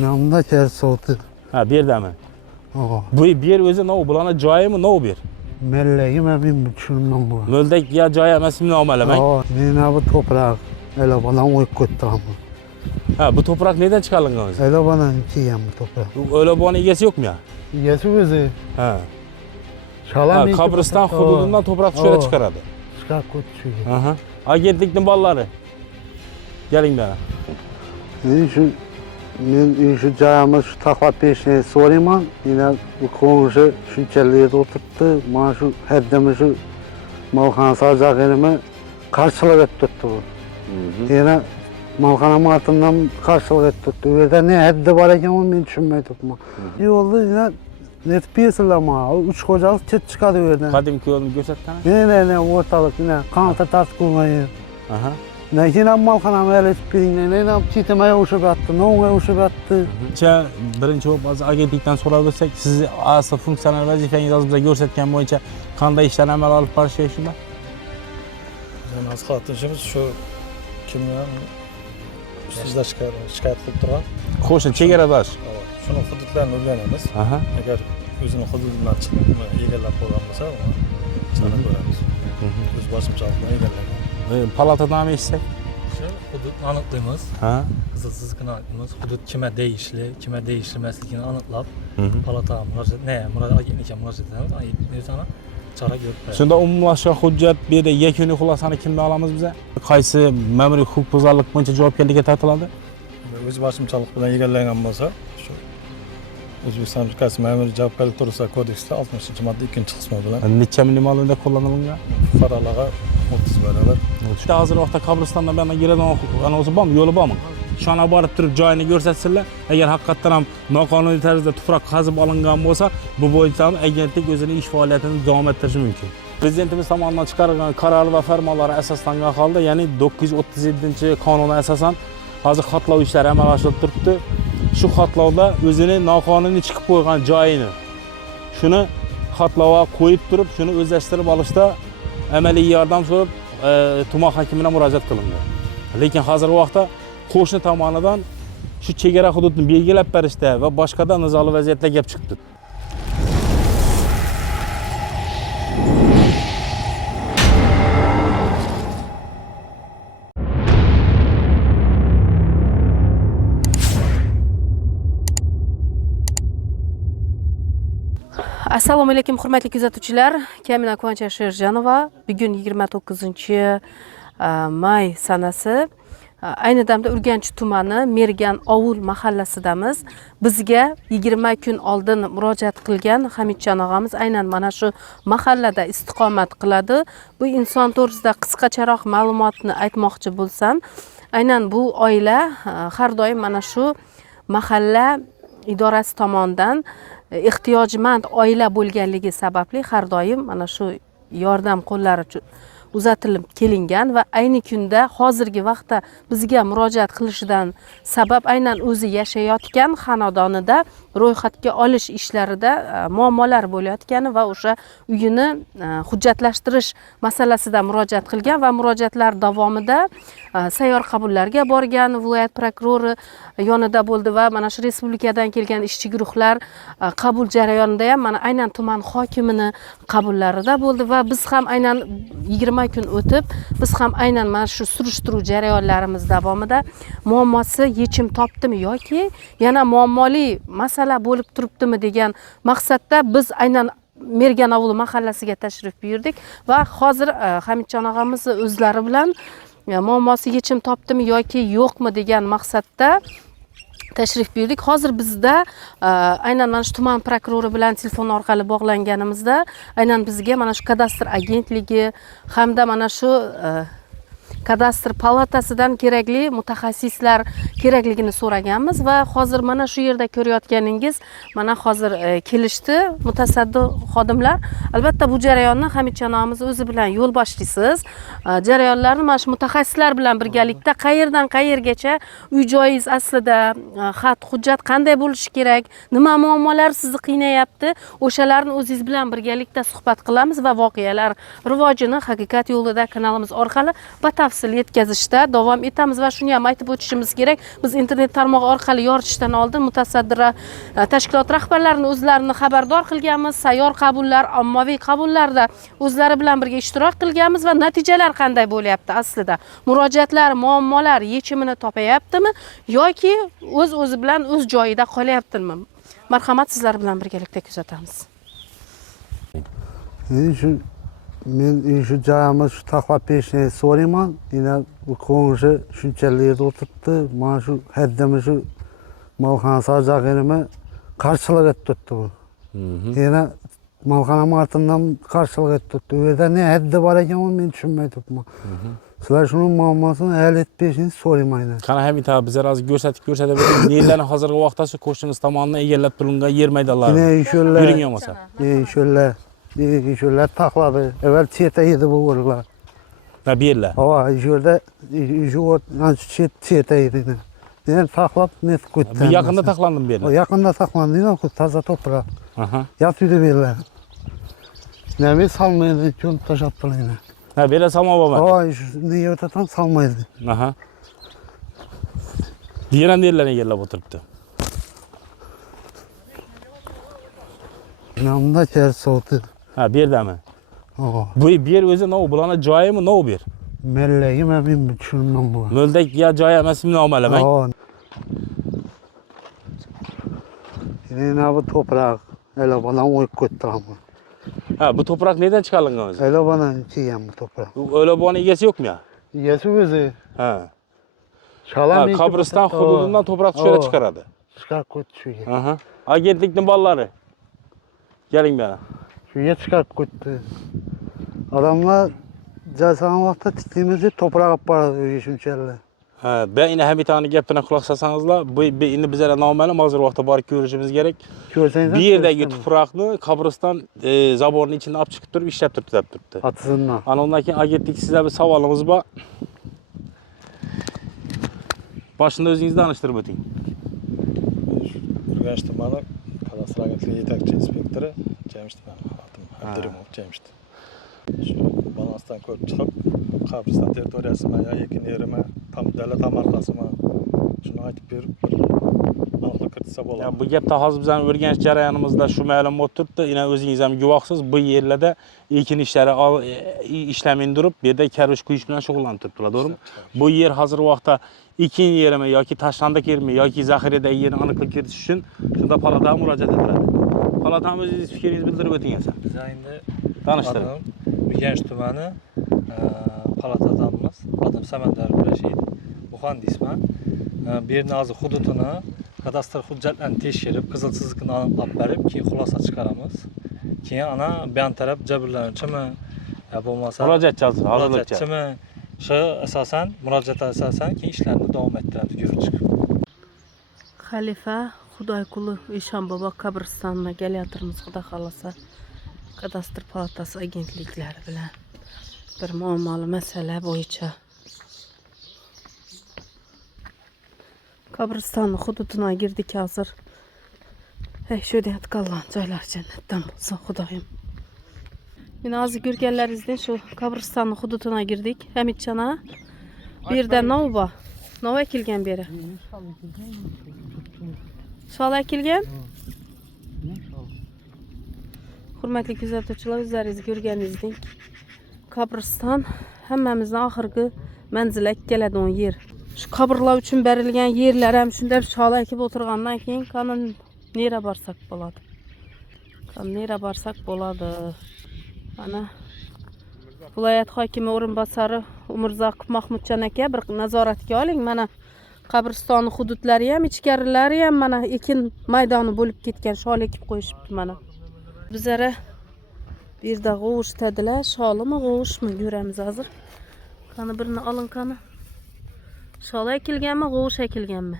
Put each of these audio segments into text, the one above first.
Namda kel soğutu. Ha, bir yerdami? O. Bu yer o'zi nov, bularning joyimi nov bu yer? Mellegi men tushunmam bu. Mo'ldek ya joy emas, nomalamang. O, mena bu toprak. Ele bana oyup koyttam. Ha, bu toprak neden chiqarilgan o'zi? Ele bana kiyem bu toprak. O'laboni egasi yo'qmi ya? Yesi o'zi. Ha. Shalam Qabriston hududidan toprak tushirib chiqaradi. Chiqar ko'tchiga. Aha. Agentlikning bolalari. Keling bana. Men şu joyimiz şu taqvat peshni so'rayman. Yine bu qo'ng'ishi shunchalik o'tiribdi. Mana shu haddami shu malxona sajag'inimi qarshilik etib turibdi bu. Yana malxona matimdan qarshilik etib turibdi. Bu yerda ne haddi bor ekan men tushunmay turibman. Yo'lda yana netib bersinlarmi? Uch xo'jalik chet chiqadi bu yerdan. Qadimki yo'lni ko'rsatgan? Ne o'rtaliq qancha tartib qilmayin. Aha. Yine malxonamni elitib bering. Yana chetimaya o'shib yotdi, nonga o'shib yotdi. Birinchi bo'lib hozir agentlikdan so'rab o'tsak, siz asli funksional vazifangizni hozir bizga ko'rsatgan bo'yicha qanday ishlarni amalga olib borishga shunda? Bizning xizmatimiz shu kimni ustida shikoyat qilib turgan. Qo'shni chegaradosh. Shuni hududlarini o'rganamiz. Aha. Agar o'zini hududidan chiqib egallab qo'ygan bo'lsa, uni sanab ko'ramiz. O'z boshimchalik bilan egallagan. Palatadan mı eshitsak? Shu hududni aniqlaymiz. Ha. Qizilsizlikni aniqlaymiz. Hudud kimga tegishli, kimga tegishmasligini aniqlab, palataga murojaat etamiz. Chora ko'rib. Shunda umumlashgan hujjat bu yerda yakuniy xulosani kimdan olamiz biz? Qaysi ma'muriy huquqbuzarlik bo'yicha javobgarlikka tortiladi? O'z boshimchalik bilan egallagan bo'lsa, shu O'zbekiston Respublikasi Ma'muriy javobgarlik to'g'risida kodeksda 60-modda 2-qismi bilan Necha minimalda qo'llanilgan? fuqarolarga 30 barobar. Hozir vaqtda qabristondan men giradigan o'zi bormi, yo'li bormi? Shuna borib turib joyini ko'rsatsinlar. Agar haqiqatan ham noqonuniy tarzda tuproq qazib olingan bo'lsa, bu bo'yicha ham agentlik o'zining ish faoliyatini davom ettirishi mumkin. Prezidentimiz tomonidan chiqarilgan qaror va farmonlar asoslangan holda, ya'ni 937-qonunga asosan hozir xatlov ishlari amalga oshirilib turibdi. Shu xatlovda o'zini noqonuniy chiqib qo'ygan joyini shuni xatlovga qo'yib turib, shuni o'zlashtirib olishda amaliy yordam so'rab tuman hokimiga murojaat qilindi. Lekin hozirgi vaqtda qo'shni tomonidan shu chegara hududni belgilab berishda va boshqada nizoli vaziyatlar gap chiqdi. Assalomu alaykum hurmatli kuzatuvchilar. Kamina Quvoncha Sherjanova. Bugun 29-may sanasi. Ayni damda Urganch tumani Mergan Ovul mahallasidamiz. Bizga 20 kun oldin murojaat qilgan Hamidjon og'amiz aynan mana shu mahallada istiqomat qiladi. Bu inson to'g'risida qisqacharoq ma'lumotni aytmoqchi bo'lsam, aynan bu oila har doim mana shu mahalla idorasi tomonidan ehtiyojmand oila bo'lganligi sababli har doim mana shu yordam qo'llari uzatilib kelingan va ayni kunda hozirgi vaqtda bizga murojaat qilishidan sabab aynan o'zi yashayotgan xonadonida ro'yxatga olish ishlarida muammolar bo'layotgani va o'sha uyini hujjatlashtirish masalasida murojaat qilgan va murojaatlar davomida sayyor qabullarga borgan, viloyat prokurori yonida bo'ldi va mana shu respublikadan kelgan ishchi guruhlar qabul jarayonida ham mana aynan tuman hokimini qabullarida bo'ldi va biz ham aynan 20 kun o'tib biz ham aynan mana shu surishtiruv jarayonlarimiz davomida muammosi yechim topdimi yoki yana muammoli masala bo'lib turibdimi degan maqsadda biz aynan Mergan Ovul mahallasiga tashrif buyurdik va hozir Hamidjon og'amiz o'zlari bilan muammosi yechim topdimi yoki yo'qmi degan maqsadda tashrif buyurdik. Hozir bizda aynan mana shu tuman prokurori bilan telefon orqali bog'langanimizda aynan bizga mana shu kadastr agentligi hamda mana shu kadastr palatasidan kerakli mutaxassislar kerakligini so'raganmiz va hozir mana shu yerda ko'rayotganingiz mana hozir kelishdi mutasaddi xodimlar. Albatta bu jarayonni Hamidjon og'amiz o'zi bilan yo'l boshlaysiz. Jarayonlarni mana shu mutaxassislar bilan birgalikda qayerdan qayergacha uy-joyingiz aslida xat hujjat qanday bo'lishi kerak, nima muammolar sizni qiynayapti, o'shalarni o'zingiz bilan birgalikda suhbat qilamiz va voqealar rivojini Haqiqat yo'lida kanalimiz orqali batafsil yetkazishda davom etamiz va shuni ham aytib o'tishimiz kerak. Biz internet tarmog'i orqali yoritishdan oldin mutasaddi tashkilot rahbarlarini o'zlarini xabardor qilganmiz, sayyor qabullar, ommaviy qabullarda o'zlari bilan birga ishtirok qilganmiz va natijalar qanday bo'lyapti aslida? Murojaatlar, muammolar yechimini topayaptimi yoki o'z-o'zi bilan o'z joyida qolyaptimi? Marhamat, sizlar bilan birgalikda kuzatamiz. Men shu joyimiz shu taxlab berishni so'rayman. Yana bu qo'ng'ishi shunchalik o'tiribdi. Mana shu haddami shu malxona sajag'ini qarshilik etib turibdi bu. Yana malxona martindan qarshilik etib turibdi. U yerda ne haddi bor ekan onu men tushunmay turibman. Sizlar shuni muammosini hal etib berishni so'rayman. Qani Hamid abi bizlar hozir ko'rsatib berdik. Yerlarni hozirgi vaqtda shu qo'shnimiz tomonidan egallab turilgan yer maydonlari. Yuring bo'lmasa. Şöyle takladı. Evvel çiğete yedi bu vururlar. Ha yerlar. Hava şurada çiğete yedi. Ne taklap ne kuttu. Bu yakında taklandım bir yerler. Yakında taklandı. Ne kut taze toprak. Yatıyordu böyle. Ne bir salmaydı. Çok taş attılar yine. Ha böyle salma baba. Hava niye öteden salmaydı. Aha. Diğer yerlerine egallab oturibdi. Yanımda ker soğudu. Ha bir yerda mi? Bu bir yer o'zi nima bulana joyimi nima bir? Melleği ben düşünmem bu. Mo'ldek ya joy emas mi nomalamak? Yine bu toprak. Öyle bana uyku koydular. Ha bu toprak neden çıkarılgan o'zi? Öyle bana çiğen bu toprak. Öyle bana egasi yo'qmi ya? Egasi o'zi. Ha. Şalam Kabriston hududidan toprak tushirib chiqaradi. Çıkar koydu şu yer. Aha. Agentlikning bolalari. Keling bana. Şuraya çıkart koydu. Adamlar cazan vakti tiktiğimizi toprağa yapar şunçalı. Ha, ben yine Hamid a'ning gapini quloq solsangizlar, bu endi bizlar noma'lum hozir vaqtda borib ko'rishimiz kerak. Bu yerdagi tuproqni qabriston zaborning ichidan olib chiqib turib ishlab turibdi. Atısından. Ana undan keyin agentlik sizlarga bir savolimiz bor. Boshida o'zingizni tanishtirib o'ting. Urganch tumani kadastr agentligi yetakchi inspektori Jamshid Abdurimov Jamshid. Shu balansdan ko'rib chiqib, qabriston territoriyasimi yo ekin yerimi, tam davlat amarqasimi shuni aytib berib aniqlik kiritsa bo'ladi. Ya bu gapda hozir bizning o'rganish jarayonimizda shu ma'lum bo'lib turibdi. Yana o'zingiz ham guvohsiz, bu yerlarda ekin ishlari ishlamin turib, bu yerda karush quyish bilan shug'ullanib turibdilar, to'g'rimi? Bu yer hozir vaqtda ekin yerimi yoki tashlandiq yermi yoki zaxiradagi yerni aniqlik kiritish uchun shunda palataga murojaat etiladi. Palatamiz o'zingiz fikringizni bildirib o'ting esa. Biz endi tanishtiring. Urganch tumani palatadamiz. Adım Samandar Rashid. Muhandisman. Bu yerni hozir hududini kadastr hujjatlarini tekshirib, qizil chiziqni olib berib, keyin xulosa chiqaramiz. Keyin ana buyon taraf jabrlanuvchimi yo bo'lmasa Murojaatchi hozirlikcha. Shu asosan murojaat asosan keyin ishlarni davom ettiramiz ko'rib chiqib. Xalifa Xudoyquli Eshon bobo qabristoniga kelyapmiz, xudo xolasa. Kadastr palatasi agentliklari bilan bir muammoli masala bo'yicha qabriston hududiga girdik hozir. Shu deyotganlar joylar jannatdan bo'lsin xudoyim. Meni hozir ko'rganlaringizdan shu qabriston hududiga girdik. Hamidjon aka, bu yerda nima bor? Nima ekilgan bu yerga? Shol ekilgan? Hurmatli kuzatuvchilar, o'zlaringiz ko'rganingizdek, qabriston hammamizning oxirgi manzilga keladigan yer. Shu qabrlar uchun berilgan yerlar ham shunday shol ekib o'tirgandan keyin qani nera borsak bo'ladi. Nera borsak bo'ladi. Mana viloyat hokimi o'rinbosari Umurzoqov Mahmudjon aka bir nazoratga oling. Mana qabriston hududlari ham, ichkarilari ham mana ekin maydoni bo'lib ketgan, shol ekib qo'yishibdi mana. Bizlere bir de qo'ush dedilar, sholimi qo'ushmi ko'ramiz hozir. Qani birini olin qani. Shol ekilganmi, qo'ush ekilganmi?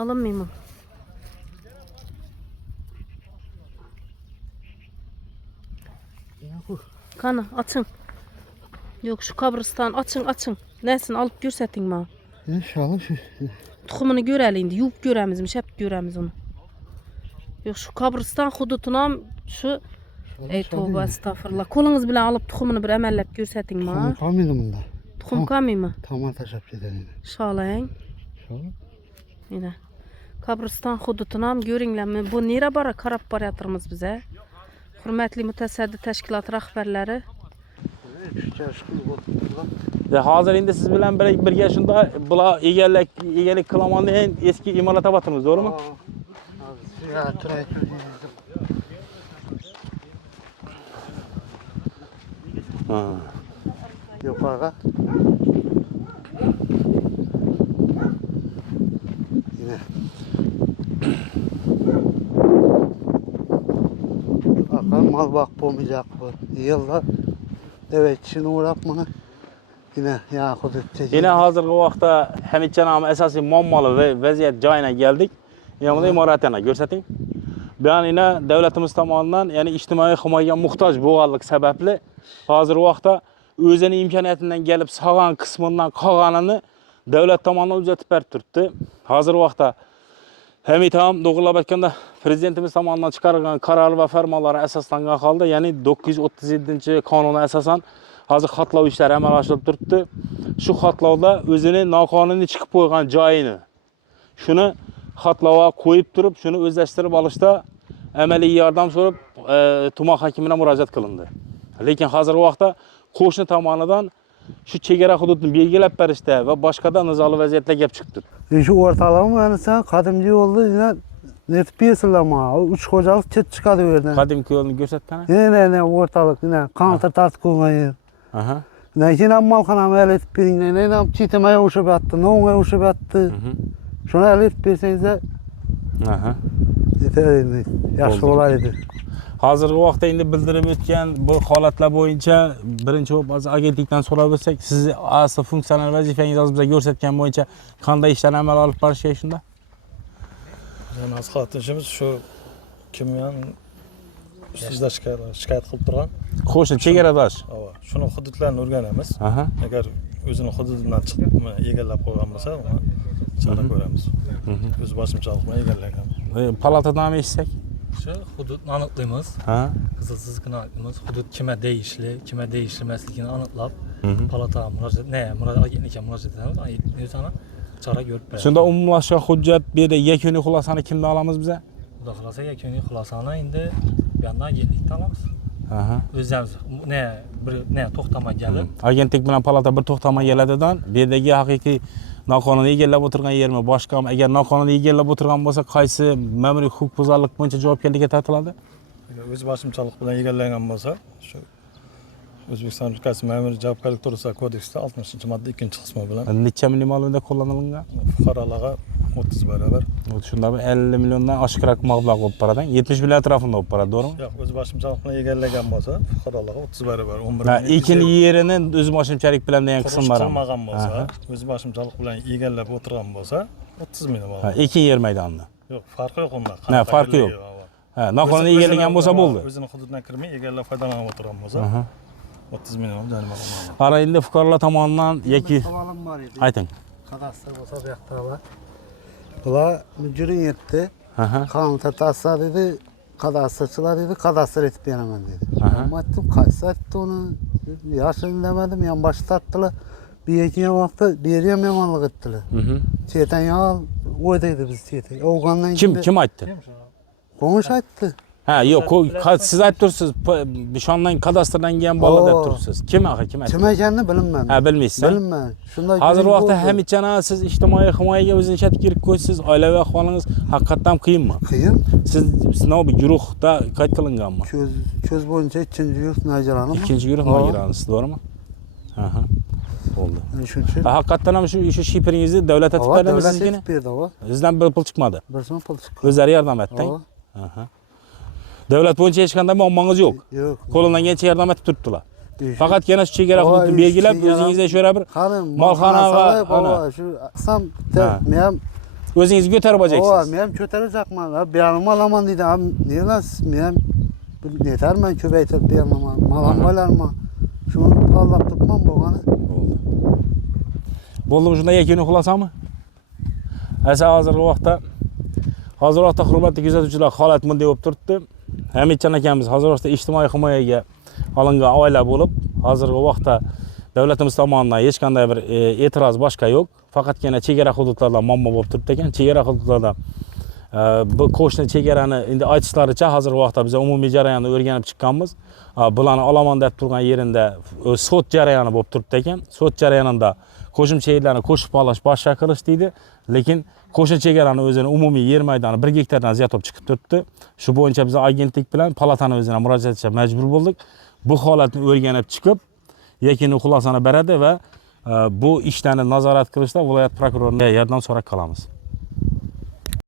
Olinmaymi? Qani açın. Yo'q, shu qabriston açın. Nesini olib ko'rsating mana. İnşallah şu. Tuxumini ko'raylik endi, yuvib ko'ramizmi, shap ko'ramiz uni. Yo'q, shu qabriston hududini ham shu Ey tövbe estağfurullah. Kolunuz bilan alıp tuxumunu bir amallab ko'rsatingmi? Tamam, kalmaydı bunda. Tuxum qolmaymi? Tamam, teşekkür ederim. Sholang. Şu. Mana. Qabriston hududini ham ko'ringlarmi? Bu nera bora qarab boryapmiz biz. Hurmatli mutasaddi tashkilot rahbarlari. Hozir endi siz bilan birga shunda bular egallik qilamandan eski imorat abatimiz, to'g'rimi? Ya, Turay. Ha. Yukarıda. Yine. Bakalım mal bak olmayacak bu. Yılda evet şimdi uğrap bana. Yine ya hudut. Yine hozirgi vaqtda Hamidjon ham asosiy muammoli va vaziyat joyina keldik. Yana imoratini ko'rsating. Bu yana davlatimiz tomonidan, ya'ni ijtimoiy himoyaga muhtoj bo'lganlik sababli hozir vaqtda o'zini imkoniyatidan kelib sog'an qismidan qolganini davlat tomonidan uzatib berib turibdi. Hozir vaqtda Hamid ham to'g'rilab aytganda prezidentimiz tomonidan chiqarilgan qaror va farmonlar asoslangan holda, ya'ni 937-qonunga asosan hozir xatlov ishlari amalga oshirilib turibdi. Shu xatlovda o'zini noqonuniy chiqib qo'ygan joyini shuni xatlovga qo'yib turib, shuni o'zlashtirib olishda amaliy yordam so'rab tuman hokimiga murojaat qilindi. Lekin hozirgi vaqtda qo'shni tomonidan shu chegara hududini belgilab berishda va boshqada nizoli vaziyatlar kelib chiqdi. Şu ortalama yani sen kadimci yolda yine net piyasılar ama üç kocalık çet çıkardı yerden. Qadimki yo'lni ko'rsatgan. Ne ortalık yine kantar tartı koygan yer. Aha. Yine malkanam el etip birin ne çitemeye uşup attı, ne ona uşup attı. Şuna el etip birseniz de Aha. yeter yaxshi olaydı. Hozirgi vaqtda endi bildirib o'tgan bu holatlar bo'yicha birinchi hozir agentlikdan so'rab o'tsak, siz asli funksional vazifangizni hozir bizga ko'rsatgan bo'yicha qanday ishlarni amalga olib borishga shunda? Bizning maslahatchimiz shu kimyon ustida shikoyat qilib turgan. Qo'shni chegaradosh. Shuni hududlarini o'rganamiz. Aha. Agar o'zini hududidan chiqib egallab qo'ygan bo'lsa, uni chora ko'ramiz. O'z boshimchalik bilan egallagan. Palatadan ham eshitsak? Şu hududni aniqlaymiz. Ha. Qizil chizgini aniqlaymiz. Hudud kimga tegishli, kimga tegishmasligini aniqlab, palataga agentlikka murojaat etamiz. O'zini chora ko'rib beramiz. Shunda umumlashgan hujjat bu yerda yakuniy xulosani kimdan olamiz biz? Xudo xolasa yakuniy xulosani endi bu yerdan agentlikdan olamiz. Aha. O'zimiz bir to'xtamay kelib, Agentlik bilan palata bir to'xtamay keladidan, bu yerdagi haqiqiy noqonuniy egallab o'tirgan yermi, boshqami? Agar noqonuniy egallab o'tirgan bo'lsa, qaysi ma'muriy huquqbuzarlik bo'yicha javobgarlikka tortiladi? O'z boshimchalik bilan egallagan bo'lsa, shu O'zbekiston Respublikasi Ma'muriy javobgarlik to'g'risida kodeksda 60-modda 2-qismi bilan Necha milliy ma'lumotda qo'llanilgan? fuqarolarga 30 barobar. Shunda 50 milliondan oshiqroq mablag' bo'lib boradi. 70 million atrofida bo'lib boradi, to'g'rimi? Yo'q, o'z boshimchalik bilan egallagan bo'lsa, fuqarolarga 30 barobar 11 Ha, ikkinchi yerini o'z boshimchalik bilan degan qism bor. qilmagan bo'lsa, o'z boshimchalik bilan egallab o'tirgan bo'lsa, 30 million. Ha, ikkinchi yer maydonida. Yo'q, farqi yo'q unda. Ha, farqi yo'q. Ha, noqonuniy egallagan bo'lsa bo'ldi. O'zining hududidan kirmay egallab foydalanib o'tirgan bo'lsa, 30 million jarima qilinadi. Ara endi fuqarolar tomonidan yoki Savalim var idi. ayting. Kadastr olsa bu yakta var. Bula mücürün yetti. Aha. Kanunta tasar dedi. Kadastrçılar dedi. Kadastr etip yenemem dedi. Aha. Ama ettim kaç etti onu. Yaşını demedim. Yan başı tattılar. Bir ikiye vakti bir yere yamanlık ettiler. Çeten ya oydaydı biz çeten. Oğlandan Kim aytdi? Konuş ayttı. Ha, yo'q, siz aytib tursiz, nishondan kadastrdan kelgan bola deb turibsiz. Kim aytdi? Kim ekanini bilinmem. Ha, bilmaysiz. Bilmem. Shunday. Hozir vaqtda Hamidjon aka, siz ijtimoiy himoyaga o'zingiz chat kirib qo'ysiz, oilaviy ahvolingiz haqiqatan qiyinmi? Qiyin. Siz nima bir guruhda qayd qilinganmi? Köz bo'yicha ikkinchi guruh Najranmi? Ikkinchi guruh Najransiz, to'g'rimi? Aha. Bo'ldi. Shuncha. Haqiqatan ham shu shifringizni davlat aytib berdimi sizga? Davlat berdi, o. Sizdan bir pul chiqmadi. Bir so'm pul chiqdi. O'zlari yordam etdi. Aha. Davlat bo'yicha hech qanday muammongiz yo'q. Yo'q. Qo'ldan kelgancha yordam etib turibdilar. Faqatgina shu chegara hududini belgilab, o'zingizga shura bir molxonaga, shu qisam men o'zingiz ko'tarib olacaksınız. Men ko'taracakman. Beyanımı alaman dedi. Nelas men yetermen köpeytip beyanımı. Malam olarma. Şunu tanlab turibman bo'lgani. Bo'ldimi, shunda yakuniy xulosami? Hozirgi vaqtda hurmatli kuzatuvchilar, holat bunday bo'lib turibdi. Hamidjon akamiz hozir vaqtda ijtimoiy himoyaga olingan oila bo'lib, hozirgi vaqtda davlatimiz tomonidan hech qanday bir e'tiroz boshqa yo'q. Faqatgina chegara hududlarda muammo bo'lib turibdi ekan. Chegara hududlarda bu qo'shni chegarani endi aytishlaricha hozirgi vaqtda biz umumiy jarayonni o'rganib chiqqanmiz. Bularni olaman deb turgan yerida sud jarayoni bo'lib turibdi ekan. Sud jarayonida qo'shimcha yerlarni qo'shib bog'lash boshqa qilish deydi, lekin qo'shni chegarani o'zini umumiy yer maydoni 1 gektardan ziyod bo'lib chiqib turibdi. Shu bo'yicha biz agentlik bilan palatani o'zini murojaat etishga majbur bo'ldik. Bu holatni o'rganib chiqib, yakuniy xulosani beradi va bu ishlarni nazorat qilishda viloyat prokuroriga yordam so'rab qolamiz.